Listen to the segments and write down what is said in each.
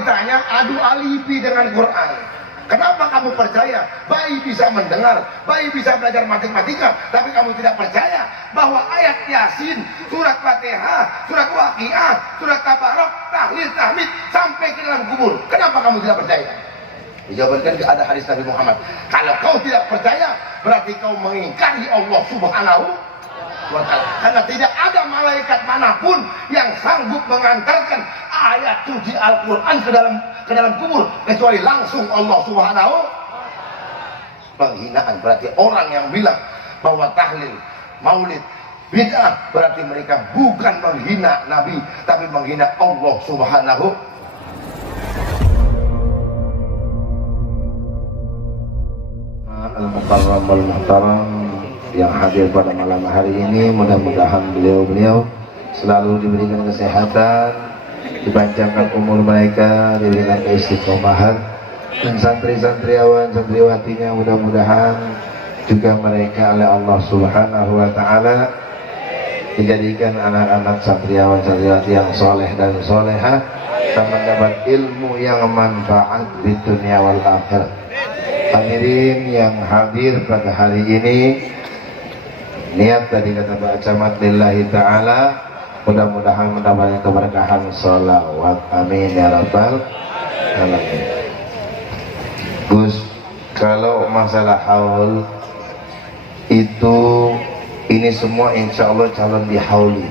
ditanya adu alibi dengan Quran. Kenapa kamu percaya bayi bisa mendengar, bayi bisa belajar matematika, tapi kamu tidak percaya bahwa ayat Yasin, surat Fatihah, surat Waqiah, surat Tabarok, tahlil, tahmid sampai ke dalam kubur? Kenapa kamu tidak percaya? Dijawabkan ada hadis Nabi Muhammad. Kalau kau tidak percaya, berarti kau mengingkari Allah Subhanahu wa ta'ala. Karena tidak ada malaikat manapun yang sanggup mengantarkan ayat suci Al-Quran ke dalam kubur kecuali langsung Allah Subhanahu. Penghinaan berarti orang yang bilang bahwa tahlil, maulid, bid'ah, berarti mereka bukan menghina Nabi tapi menghina Allah Subhanahu. Al-Mukarram wal-Muhtaram yang hadir pada malam hari ini, mudah-mudahan beliau-beliau selalu diberikan kesehatan, dipanjangkan umur mereka, diberikan keistiqomahan, dan santri-santriawan, santriwatinya mudah-mudahan juga mereka oleh Allah Subhanahu wa ta'ala dijadikan anak-anak santriawan, santriwati yang soleh dan solehah, dan mendapat ilmu yang manfaat di dunia wal akhirat. Hadirin yang hadir pada hari ini, niat tadi kata Pak Camat lillahi ta'ala, mudah-mudahan mendapatkan keberkahan sholawat, amin ya rabbal alamin. Gus, kalau masalah haul itu, ini semua insya Allah calon dihauli.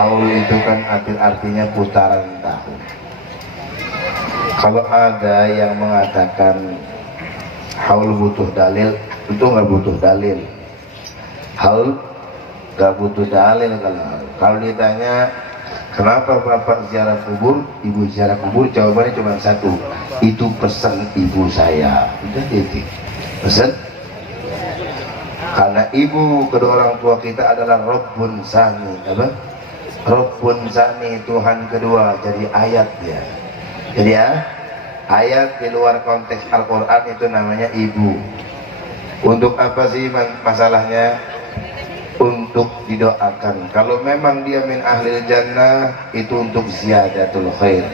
Haul itu kan artinya putaran tahun. Kalau ada yang mengatakan haul butuh dalil, itu nggak butuh dalil. Haul nggak butuh dalil. Kalau ditanya kenapa bapak ziarah kubur, ibu ziarah kubur, jawabannya cuma satu, itu pesan ibu saya. Udah titik, pesan. Karena ibu kedua orang tua kita adalah Rabbun Sani, apa? Rabbun Sani, Tuhan kedua, jadi ayat dia. Jadi ayat di luar konteks Al-Quran itu namanya ibu. Untuk apa sih masalahnya? Untuk didoakan. Kalau memang dia min ahlil jannah, itu untuk ziyadatul khair,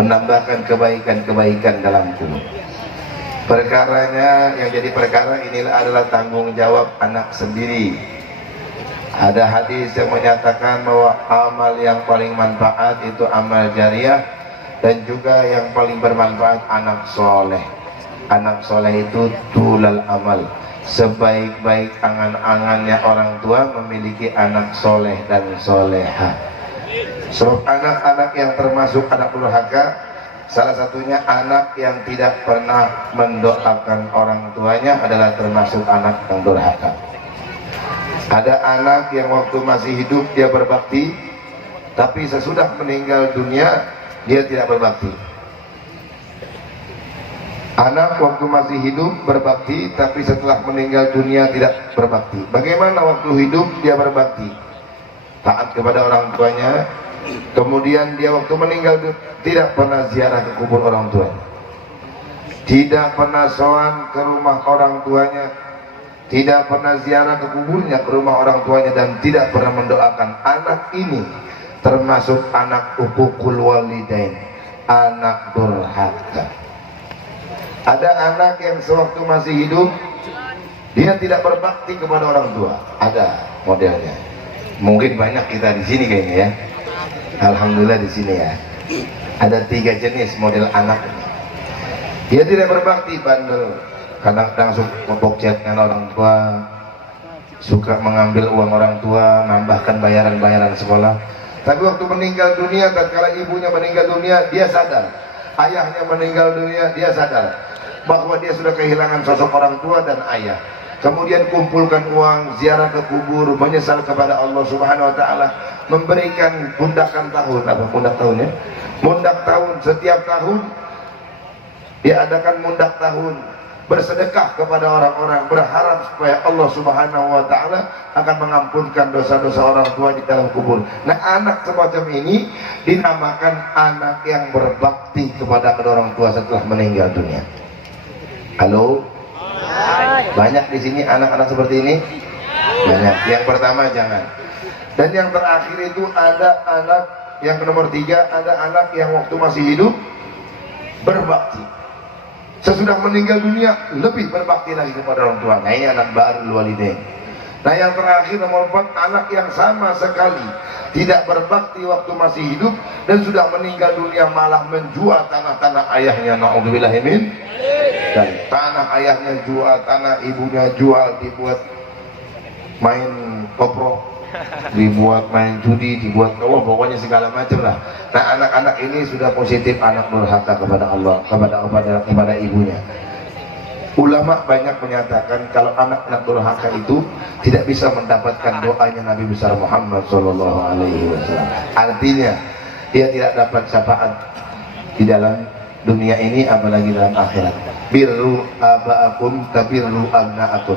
menambahkan kebaikan-kebaikan dalam kubur. Perkaranya yang jadi perkara inilah adalah tanggung jawab anak sendiri. Ada hadis yang menyatakan bahwa amal yang paling manfaat itu amal jariah, dan juga yang paling bermanfaat anak soleh. Anak soleh itu tulal amal. Sebaik-baik angan-angannya orang tua memiliki anak soleh dan soleha. Sebab anak-anak yang termasuk anak durhaka, salah satunya anak yang tidak pernah mendoakan orang tuanya adalah termasuk anak yang durhaka. Ada anak yang waktu masih hidup dia berbakti, tapi sesudah meninggal dunia dia tidak berbakti. Anak waktu masih hidup berbakti, tapi setelah meninggal dunia tidak berbakti. Bagaimana waktu hidup dia berbakti? Taat kepada orang tuanya. Kemudian dia waktu meninggal tidak pernah ziarah ke kubur orang tuanya, tidak pernah sowan ke rumah orang tuanya, tidak pernah ziarah ke kuburnya, ke rumah orang tuanya, dan tidak pernah mendoakan. Anak ini termasuk anak uququl walidain, anak durhaka. Ada anak yang sewaktu masih hidup dia tidak berbakti kepada orang tua. Ada modelnya. Mungkin banyak kita di sini kayaknya ya. Alhamdulillah di sini ya. Ada 3 jenis model anak. Dia tidak berbakti, bandel, kadang-kadang suka ngebokcet dengan orang tua, suka mengambil uang orang tua, nambahkan bayaran-bayaran sekolah. Tapi waktu meninggal dunia, tatkala ibunya meninggal dunia, dia sadar. Ayahnya meninggal dunia, dia sadar bahwa dia sudah kehilangan sosok orang tua dan ayah. Kemudian kumpulkan uang, ziarah ke kubur, menyesal kepada Allah Subhanahu wa ta'ala, memberikan pundakan tahun. Apa pundak tahun ya? Mundak tahun. Setiap tahun dia adakan mundak tahun, bersedekah kepada orang-orang, berharap supaya Allah Subhanahu wa ta'ala akan mengampunkan dosa-dosa orang tua di dalam kubur. Nah, anak semacam ini dinamakan anak yang berbakti kepada kedua orang tua setelah meninggal dunia. Halo? Banyak di sini anak-anak seperti ini? Banyak. Yang pertama jangan. Dan yang terakhir itu ada anak yang nomor 3, ada anak yang waktu masih hidup berbakti, sesudah meninggal dunia lebih berbakti lagi kepada orang tua. Nah, ini anak baru walidain. Nah, yang terakhir nomor 4, anak yang sama sekali tidak berbakti waktu masih hidup dan sudah meninggal dunia malah menjual tanah-tanah ayahnya. Na'udzubillah min. Dan tanah ayahnya jual, tanah ibunya jual, dibuat main kopro, dibuat main judi, dibuat pokoknya segala macam lah. Nah, anak-anak ini sudah positif anak durhaka kepada Allah, kepada ibunya. Ulama banyak menyatakan kalau anak durhaka itu tidak bisa mendapatkan doanya Nabi besar Muhammad SAW. Artinya dia tidak dapat syafaat di dalam dunia ini apalagi dalam akhirat. Birru aba'akum tabirru abna'akum.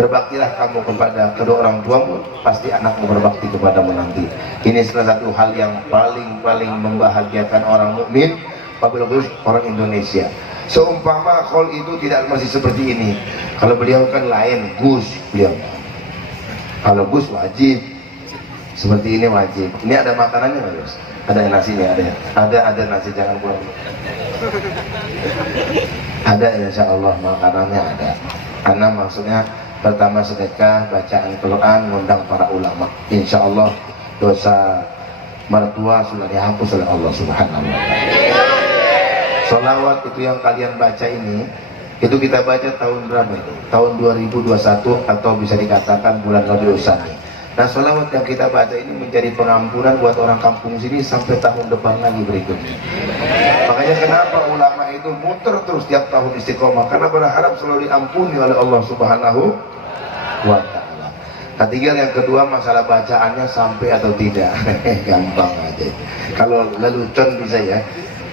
Berbaktilah kamu kepada kedua orang tuamu, pasti anakmu berbakti kepadamu nanti. Ini salah satu hal yang paling membahagiakan orang mukmin, apalagi orang Indonesia. Seumpama khol itu tidak masih seperti ini. Kalau beliau kan lain, Gus beliau. Kalau Gus wajib, seperti ini wajib. Ini ada makanannya nggak Gus? Ada nasinya, ada nasi, jangan kurang. Ada, insya Allah makanannya ada. Karena maksudnya pertama sedekah, bacaan Quran, ngundang para ulama. Insya Allah dosa mertua sudah dihapus oleh Allah Subhanahu wa Ta'ala. Sholawat itu yang kalian baca ini, itu kita baca tahun berapa itu? Tahun 2021 atau bisa dikatakan bulan Rabiul Tsani. Nah, sholawat yang kita baca ini menjadi pengampunan buat orang kampung sini sampai tahun depan lagi berikutnya. Makanya kenapa ulama itu muter terus tiap tahun istiqomah, karena berharap selalu diampuni oleh Allah Subhanahu wa Ta'ala. Nah, tinggal yang kedua masalah bacaannya sampai atau tidak. Gampang aja. Kalau lelucon bisa ya,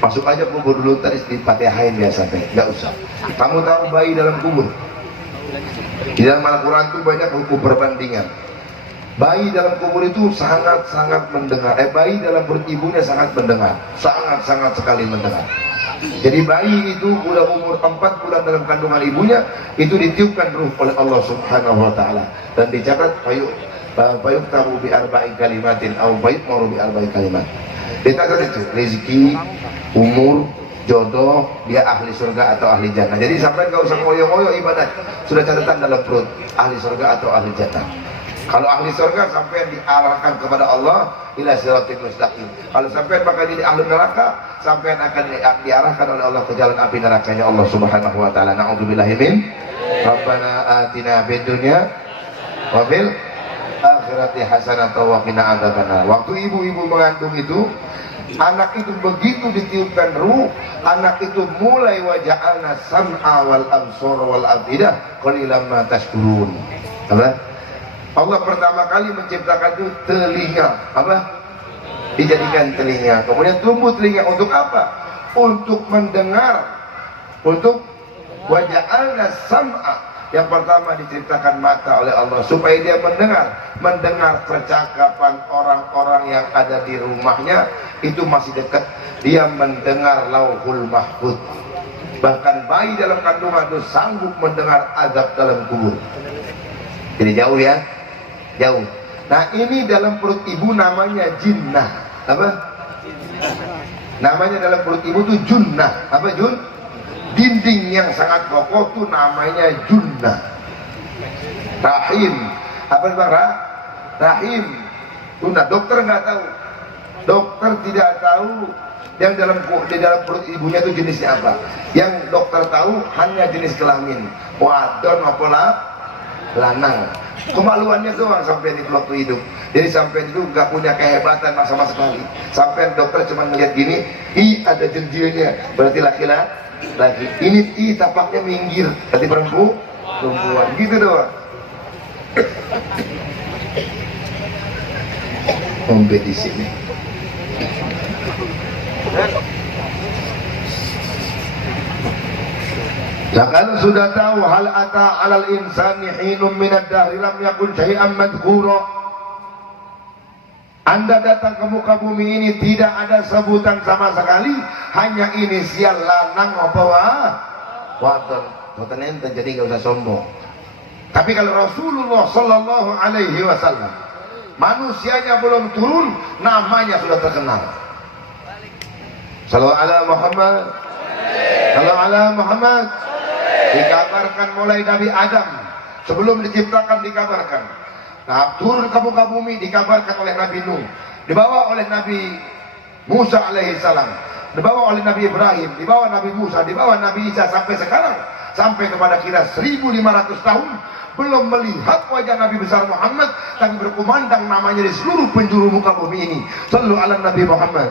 masuk aja kubur dulu, tadi dipatihain biasa, nggak usah. Kamu tahu bayi dalam kubur? Di dalam Al-Quran itu banyak hukum perbandingan. Bayi dalam kubur itu sangat mendengar. Bayi dalam perut ibunya sangat mendengar, sangat sekali mendengar. Jadi bayi itu udah umur 4 bulan dalam kandungan ibunya, itu ditiupkan ruh oleh Allah Subhanahu wa Ta'ala dan dicatat payuk tahu bi arba'i kalimatin au bayt maru bi arba'i kalimat. Dicatat itu rezeki, umur, jodoh, dia ahli surga atau ahli jannah. Jadi sampai nggak usah ngoyo-ngoyo ibadah, sudah catatan dalam perut ahli surga atau ahli jannah. Kalau ahli surga sampai diarahkan kepada Allah ila siratal mustaqim. Kalau sampai bakal jadi ahli neraka, sampai akan diarahkan oleh Allah ke jalan api nerakanya Allah Subhanahu wa Ta'ala. Na'udzubillahi min. Rabbana atina fid dunya wa fil akhirati hasanatan wa qina adzabannar. Waktu ibu-ibu mengandung itu, anak itu begitu ditiupkan ruh, anak itu mulai waja'alna sam'a wal absar wal afidah qalilan ma tashkurun. Apa? Allah pertama kali menciptakan itu telinga, apa? Dijadikan telinga, kemudian tumbuh telinga untuk apa? Untuk mendengar, untuk waja'alna sam'a. Yang pertama diciptakan mata oleh Allah supaya dia mendengar percakapan orang-orang yang ada di rumahnya, itu masih dekat, dia mendengar lauhul mahfuz. Bahkan bayi dalam kandungan itu sanggup mendengar azab dalam kubur. Jadi jauh ya, jauh. Nah, ini dalam perut ibu namanya jinnah. Apa? Namanya dalam perut ibu itu junnah. Apa jun? Dinding yang sangat kokoh itu namanya junnah. Rahim. Apa bang? Rahim. Nah, dokter nggak tahu. Dokter tidak tahu yang di dalam perut ibunya itu jenisnya apa. Yang dokter tahu hanya jenis kelamin. Wadon apa lanang. Kemaluannya doang sampai itu waktu hidup. Jadi sampai itu nggak punya kehebatan sama sekali. Sampai dokter cuma melihat gini, ada jenjilnya, berarti laki-laki. Ini tapaknya minggir, berarti perempuan. Gitu doang. Kompetisi nih. Nah, kalau sudah tahu hal ata alal insani hinum minad dahri lam yakun syai'an madhkura, Anda datang ke muka bumi ini tidak ada sebutan sama sekali, hanya inisial lanang apa wadon. Boten enten, jadi gak usah sombong. Tapi kalau Rasulullah sallallahu alaihi wasallam manusianya belum turun, namanya sudah terkenal. Sallallahu ala Muhammad, sallallahu ala Muhammad. Dikabarkan mulai Nabi Adam sebelum diciptakan dikabarkan. Nah, turun ke muka bumi dikabarkan oleh Nabi Nuh, dibawa oleh Nabi Musa alaihissalam, dibawa oleh Nabi Ibrahim, dibawa Nabi Musa, dibawa Nabi Isa sampai sekarang, sampai kepada kita 1500 tahun belum melihat wajah Nabi besar Muhammad, tapi berkumandang namanya di seluruh penjuru muka bumi ini. Sallu ala Nabi Muhammad,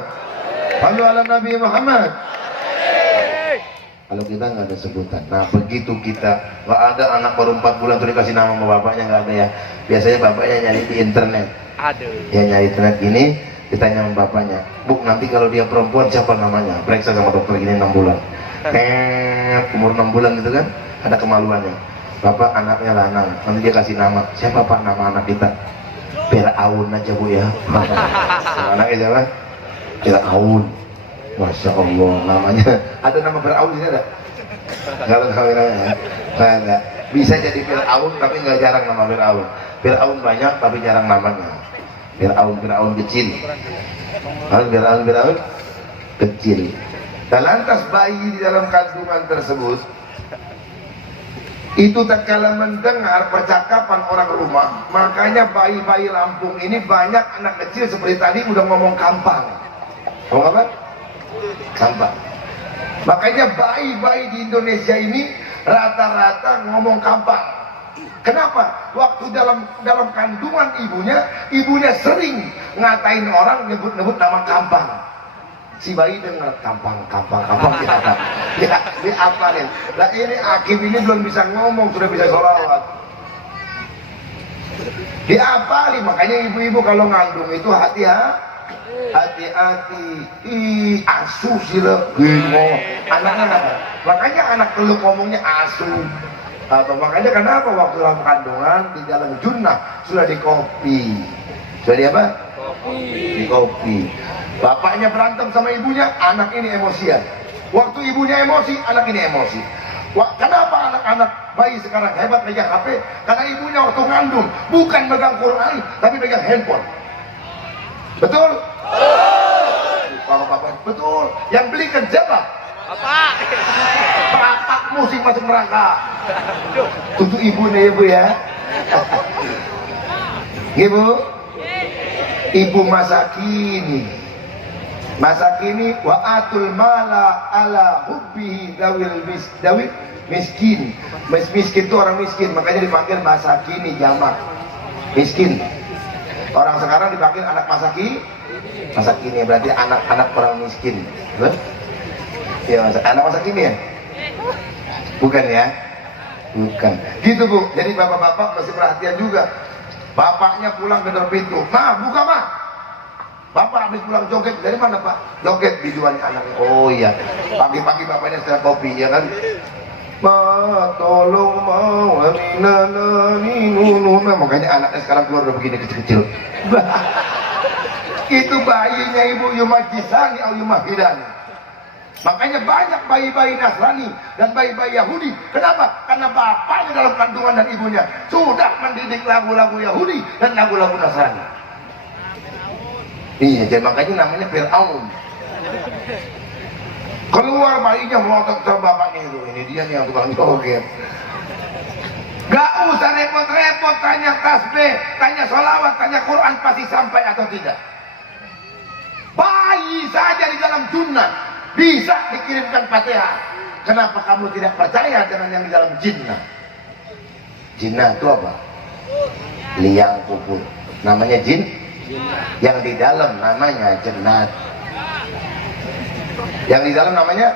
sallu ala Nabi Muhammad. Kalau kita nggak ada sebutan, nah begitu kita nggak ada anak baru 4 bulan terus dikasih nama sama bapaknya, nggak ada ya. Biasanya bapaknya nyari di internet. Aduh. Ya nyari internet ini, ditanya sama bapaknya, Bu nanti kalau dia perempuan siapa namanya? Periksa sama dokter gini 6 bulan. Umur 6 bulan gitu kan, ada kemaluannya. Bapak anaknya lanang, nanti dia kasih nama. Siapa Pak nama anak kita? Fir'aun aja Bu ya. Anaknya siapa? Fir'aun. Masya Allah, namanya ada nama Fir'aun di sini ada? Kalau namanya nggak bisa jadi Fir'aun tapi nggak jarang nama Fir'aun. Fir'aun banyak tapi jarang namanya. Fir'aun kecil. Fir'aun kecil. Dan lantas bayi di dalam kandungan tersebut itu tatkala mendengar percakapan orang rumah, makanya bayi-bayi Lampung ini banyak anak kecil seperti tadi udah ngomong kampang. Ngomong apa? Kampang. Makanya bayi-bayi di Indonesia ini rata-rata ngomong kampang. Kenapa? Waktu dalam kandungan ibunya sering ngatain orang nyebut nama kampang. Si bayi dengar kampang dia hafalin. Nah ini Akib ini belum bisa ngomong sudah bisa sholawat. Dihafalin, makanya ibu-ibu kalau ngandung itu hati-hati, asu sila anaknya ada. Makanya anak teluk ngomongnya asu. Makanya kenapa waktu dalam kandungan di dalam junnah sudah dikopi. Sudah di apa? Dikopi. Bapaknya berantem sama ibunya, anak ini emosian. Waktu ibunya emosi, anak ini emosi. Kenapa anak-anak bayi sekarang hebat megang HP? Karena ibunya waktu ngandung bukan megang Quran, tapi megang handphone. Betul? Kalau bapak betul, yang belikan siapa? Bapak. Bapakmu sih masuk neraka. Untuk ibu nih ibu ya. Ibu, ibu masa kini. Masa kini wa atul mala ala hubbihi dawil miskin. Miskin itu orang miskin, makanya dipanggil masa kini jamak. Miskin. Orang sekarang dipanggil anak masa kini berarti anak-anak orang miskin. Betul? Ya, anak masa kini ya? Bukan ya? Bukan. Gitu Bu. Jadi bapak-bapak mesti perhatian juga. Bapaknya pulang ke pintu. Ma, buka Ma. Bapak habis pulang joget, dari mana Pak? Joget dijualnya anaknya. Oh iya, pagi-pagi bapaknya setelah kopi ya kan. Ma tolong mau nununa, makanya anaknya sekarang keluar udah begini kecil-kecil. Itu bayinya Ibu Yumajisani atau Yumahidani. Makanya banyak bayi-bayi Nasrani dan bayi-bayi Yahudi. Kenapa? Karena bapaknya dalam kandungan dan ibunya sudah mendidik lagu-lagu Yahudi dan lagu-lagu Nasrani. Iya, jadi makanya namanya Fir'aun. Keluar bayinya melotot ke bapaknya itu. Ini dia nih yang tukang joget. Gak usah repot-repot tanya tasbih, tanya sholawat, tanya Quran pasti sampai atau tidak. Bayi saja di dalam junnah bisa dikirimkan Fatihah. Kenapa kamu tidak percaya dengan yang di dalam jinnah? Jinnah itu apa? Liang kubur. Namanya jin. Yang di dalam namanya jannat. Yang di dalam namanya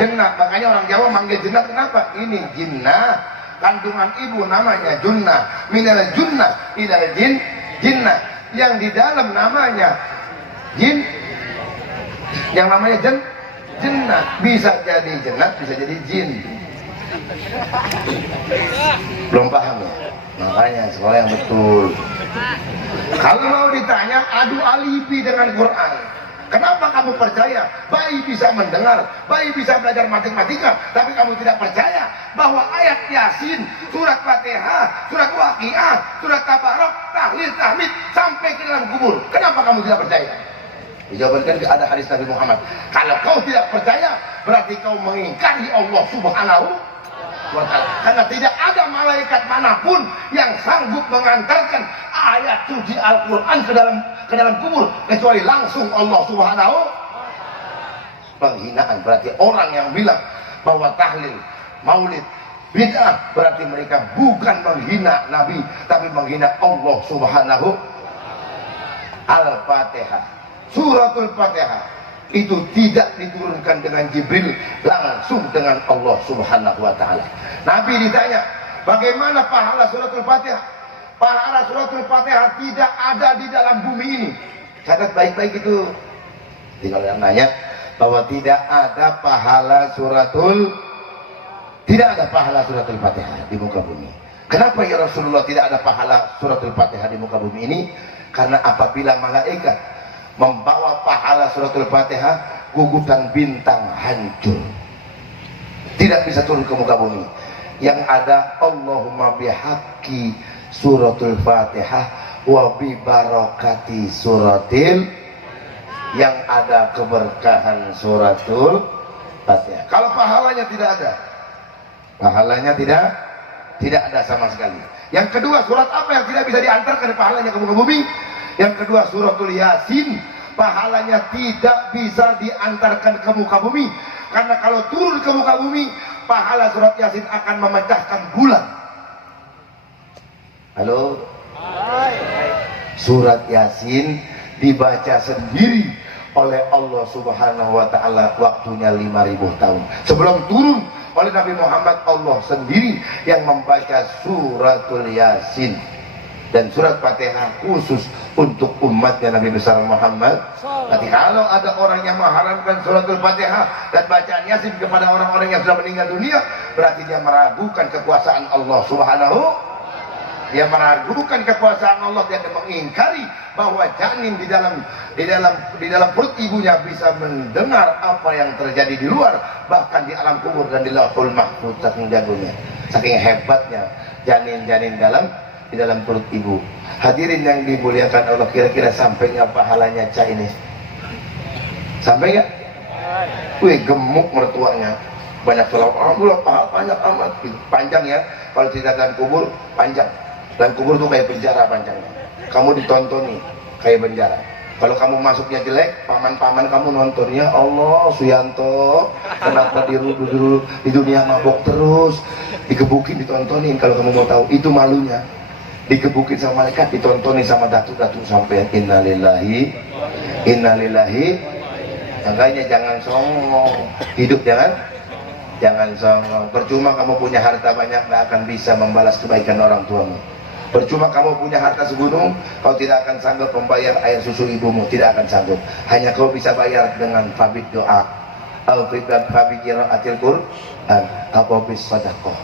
jannat. Makanya orang Jawa manggil jannat kenapa? Ini jinnah, kandungan ibu namanya junnah. Minal junnah ilal jinnah. Yang di dalam namanya jin. Yang namanya jannat. Bisa jadi jannat, bisa jadi jin. Belum paham ya? Makanya sekolah yang betul. Kalau mau ditanya adu alibi dengan Quran. Kenapa kamu percaya bayi bisa mendengar, bayi bisa belajar matematika, tapi kamu tidak percaya bahwa ayat Yasin, surat Fatihah, surat Waqiah, surat Tabarok, tahlil, tahmid sampai ke dalam kubur? Kenapa kamu tidak percaya? Dijawabkan ada hadis Nabi Muhammad, kalau kau tidak percaya berarti kau mengingkari Allah Subhanahu wa ta'ala. Karena tidak ada malaikat manapun yang sanggup mengantarkan ayat suci Al-Quran ke dalam kubur kecuali langsung Allah Subhanahu. Penghinaan berarti orang yang bilang bahwa tahlil, maulid, bid'ah, berarti mereka bukan menghina Nabi tapi menghina Allah Subhanahu. Al-Fatihah, suratul Fatihah itu tidak diturunkan dengan Jibril, langsung dengan Allah Subhanahu wa ta'ala. Nabi ditanya, bagaimana pahala suratul Fatihah? Pahala suratul Fatihah tidak ada di dalam bumi ini. Catat baik-baik itu. Tinggal yang nanya bahwa tidak ada pahala tidak ada pahala suratul Fatihah di muka bumi. Kenapa ya Rasulullah tidak ada pahala suratul Fatihah di muka bumi ini? Karena apabila malaikat membawa pahala suratul Fatihah, gugutan bintang hancur, tidak bisa turun ke muka bumi. Yang ada Allahumma bihaqqi suratul Fatihah wa bi barakati suratil, yang ada keberkahan suratul Fatihah. Kalau pahalanya tidak ada, pahalanya tidak ada sama sekali. Yang kedua, surat apa yang tidak bisa diantarkan pahalanya ke muka bumi? Yang kedua, suratul Yasin, pahalanya tidak bisa diantarkan ke muka bumi. Karena kalau turun ke muka bumi, pahala surat Yasin akan memecahkan bulan. Halo? Surat Yasin dibaca sendiri oleh Allah Subhanahu wa ta'ala, waktunya 5.000 tahun. Sebelum turun oleh Nabi Muhammad, Allah sendiri yang membaca suratul Yasin. Dan surat Fatihah khusus untuk umatnya Nabi besar Muhammad. Nanti kalau ada orang yang mengharamkan suratul Fatihah dan bacaan Yasin kepada orang-orang yang sudah meninggal dunia, berarti dia meragukan kekuasaan Allah Subhanahu. Dia meragukan kekuasaan Allah, dia mengingkari bahwa janin di dalam perut ibunya bisa mendengar apa yang terjadi di luar, bahkan di alam kubur dan di Lauhul Mahfuz. Saking jagonya, saking hebatnya janin-janin di dalam perut ibu. Hadirin yang dimuliakan Allah, kira-kira sampai nggak pahalanya Cak ini? Sampai nggak? Wih, gemuk mertuanya, banyak selawat, alhamdulillah pahala banyak amat. Panjang ya, kalau cerita dalam kubur panjang. Dan kubur tuh kayak penjara panjangnya. Kamu ditontoni kayak penjara. Kalau kamu masuknya jelek, paman-paman kamu nonton, ya Allah Suyanto, kenapa di dunia mabok terus, dikebukin ditontonin. Kalau kamu mau tahu, itu malunya. Dikebukin sama malaikat, ditontonin sama datu-datu sampai innalillahi. Makanya jangan songong, hidup jangan songong. Percuma kamu punya harta banyak, gak akan bisa membalas kebaikan orang tuamu. Percuma kamu punya harta segunung, kau tidak akan sanggup membayar air susu ibumu, tidak akan sanggup. Hanya kau bisa bayar dengan fabid doa, fabid qiraatil Qur'an, atau bis sedekah,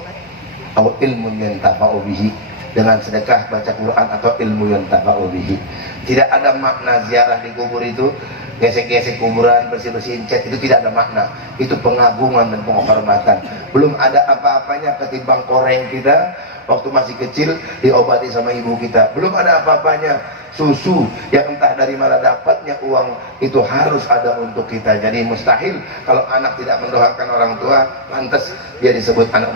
atau ilmu yang tafa'u bihi, dengan sedekah baca Quran atau ilmu yang tafa'u bihi. Tidak ada makna ziarah di kubur itu, gesek-gesek kuburan, bersih-bersihin cat, itu tidak ada makna. Itu pengagungan dan penghormatan. Belum ada apa-apanya ketimbang koreng kita waktu masih kecil diobati sama ibu kita. Belum ada apa-apanya susu yang entah dari mana dapatnya uang, itu harus ada untuk kita. Jadi mustahil kalau anak tidak mendoakan orang tua, pantas dia disebut anak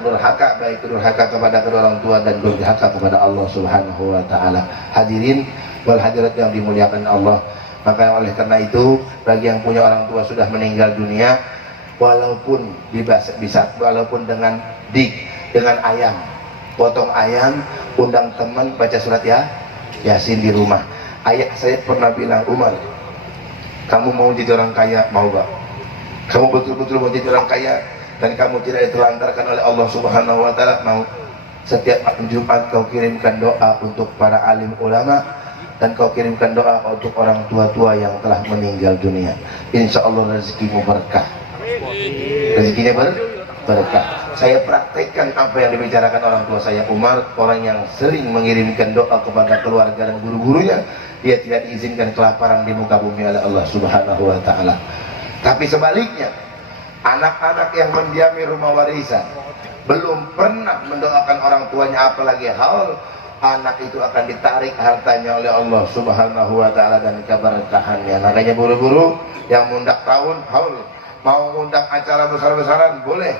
durhaka, baik durhaka kepada kedua orang tua dan durhaka kepada Allah Subhanahu wa ta'ala. Hadirin wal hadirat yang dimuliakan Allah, maka oleh karena itu, bagi yang punya orang tua sudah meninggal dunia, walaupun walaupun dengan ayam, potong ayam, undang teman baca surat Yasin di rumah. Ayah saya pernah bilang, Umar, kamu mau jadi orang kaya? Mau gak? Kamu betul-betul mau jadi orang kaya dan kamu tidak ditelantarkan oleh Allah Subhanahu wa ta'ala? Mau. Setiap Jumat kau kirimkan doa untuk para alim ulama, dan kau kirimkan doa untuk orang tua-tua yang telah meninggal dunia. Insya Allah rezekimu berkah, rezekinya berkah. Saya praktekkan apa yang dibicarakan orang tua saya, Umar, orang yang sering mengirimkan doa kepada keluarga dan guru-gurunya, dia tidak diizinkan kelaparan di muka bumi oleh Allah Subhanahu wa taala. Tapi sebaliknya, anak-anak yang mendiami rumah warisan belum pernah mendoakan orang tuanya apalagi haul, anak itu akan ditarik hartanya oleh Allah Subhanahu wa taala dan keberkahannya. Makanya buru-buru yang mengundang tahun haul, mau mengundang acara besar-besaran boleh,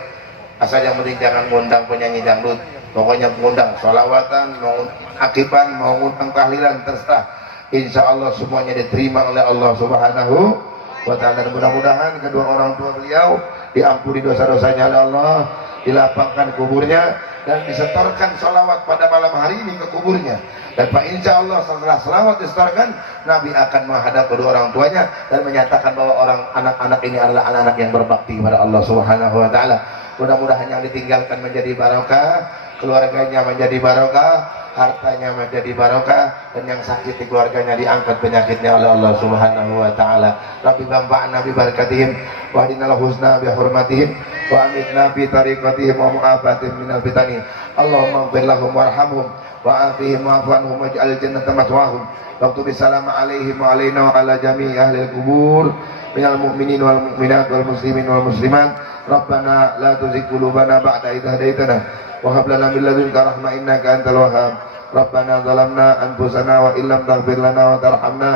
asal yang penting jangan mengundang penyanyi dangdut. Pokoknya mengundang sholawatan, mau akiban, mau mengundang tahlilan, terserah. Insya Allah semuanya diterima oleh Allah Subhanahu wa ta'ala. Dan mudah-mudahan kedua orang tua beliau diampuni dosa-dosanya oleh Allah, dilapangkan kuburnya, dan disetorkan sholawat pada malam hari ini ke kuburnya. Dan Pak, insya Allah setelah sholawat disetorkan, Nabi akan menghadap kedua orang tuanya dan menyatakan bahwa anak-anak ini adalah anak-anak yang berbakti kepada Allah Subhanahu wa ta'ala. Mudah-mudahan yang ditinggalkan menjadi barokah, keluarganya menjadi barokah, hartanya menjadi barokah, dan yang sakit di keluarganya diangkat penyakitnya oleh Allah Subhanahu wa taala. Rabbi banfa'na bi barakatihim wa hadinal husna bi hurmatihim wa amitna bi tariqatihim wa mu'afatihim minal fitani. Allahumma ighfir lahum warhamhum wa afihim wa'fu anhum waj'al jannata maswahum. Waqtu bisalama alaihim wa alaina wa ala jami'i ahli al-qubur minal mu'minin wal mu'minat wal muslimin wal muslimat. Rabbana la tuzigh qulubana ba'da idh hadaitana wa hab lana min ladunka rahmah innaka antal wahhab. Rabbana zalamna anfusana wa illam taghfir lana wa tarhamna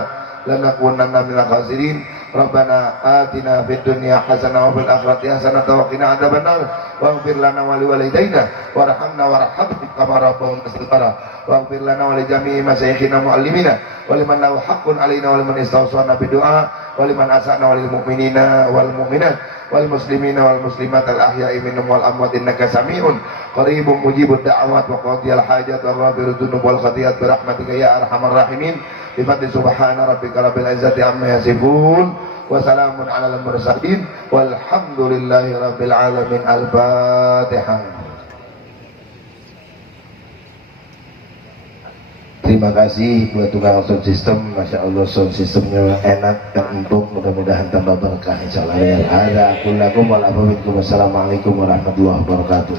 lanakunanna minal khasirin. Rabbana atina fid dunya hasanah wa fil akhirati hasanah wa qina adzabannar waghfir lana wa liwalidayna warhamna warhamhum kama rabbawna saghira waghfir lana wa li jami'i masyayikhina muallimina wa liman lahu haqqun alaina wa liman istawsana bidu'a wa liman asana wa lil mu'minina wal mu'minat wal muslimina wal muslimat al ahya'i minhum wal amwat innaka sami'un qaribun mujibud da'awat wa qadiyal hajat wa ghafirud dzunub wal khati'at bi rahmatika ya arhamar rahimin. Bifadli subhana rabbika rabbil izzati amma yasifun wa salamun alal mursalin walhamdulillahi rabbil alamin. Al-Fatihah. Terima kasih buat tukang sound system, masya Allah sound systemnya enak dan empuk, mudah-mudahan tambah berkah insyaallah. Ada aku lakum wal afawitkum. Wassalamualaikum warahmatullahi wabarakatuh.